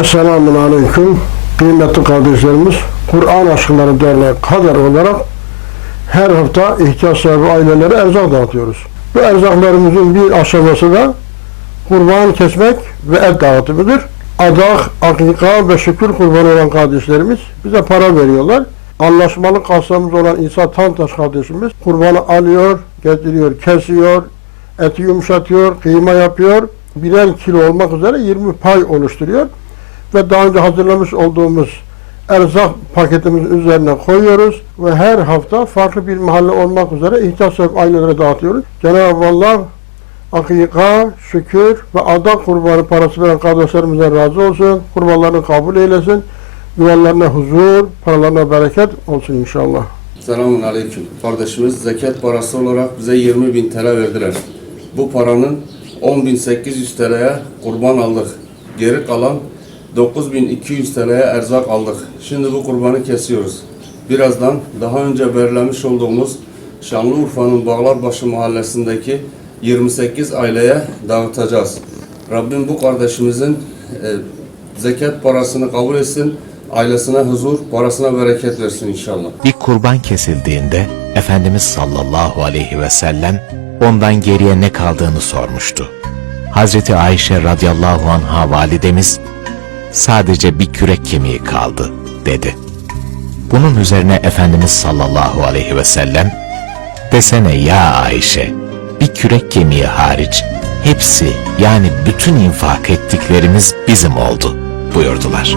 Esselamun Aleyküm. Kıymetli kardeşlerimiz, Kur'an aşkları derneği kader olarak her hafta ihtiyaç sahibi ailelere erzak dağıtıyoruz. Bu erzaklarımızın bir aşaması da kurban kesmek ve et dağıtımıdır. Adak, akika ve şükür kurbanı olan kardeşlerimiz bize para veriyorlar. Anlaşmalı kastamız olan İsa Tantaş kardeşimiz kurbanı alıyor, getiriyor, kesiyor, eti yumuşatıyor, kıyma yapıyor. Birer kilo olmak üzere 20 pay oluşturuyor. Ve daha önce hazırlamış olduğumuz erzak paketimizin üzerine koyuyoruz ve her hafta farklı bir mahalle olmak üzere ihtiyaç sahibi ailelere dağıtıyoruz. Cenab-ı Allah akika, şükür ve adak kurbanı parası veren kardeşlerimize razı olsun. Kurbanlarını kabul eylesin. Yuvalarına huzur, paralarına bereket olsun inşallah. Selamun Aleyküm. Kardeşimiz zekat parası olarak bize 20 bin TL verdiler. Bu paranın 10.800 TL'ye kurban aldık. Geri kalan 9200 TL'ye erzak aldık. Şimdi bu kurbanı kesiyoruz. Birazdan daha önce belirlemiş olduğumuz Şanlıurfa'nın Bağlarbaşı mahallesindeki 28 aileye dağıtacağız. Rabbim bu kardeşimizin e, zekat parasını kabul etsin, ailesine huzur, parasına bereket versin inşallah. Bir kurban kesildiğinde Efendimiz sallallahu aleyhi ve sellem ondan geriye ne kaldığını sormuştu. Hazreti Ayşe radıyallahu anha validemiz sadece bir kürek kemiği kaldı dedi. Bunun üzerine Efendimiz sallallahu aleyhi ve sellem desene ya Ayşe bir kürek kemiği hariç hepsi yani bütün infak ettiklerimiz bizim oldu buyurdular.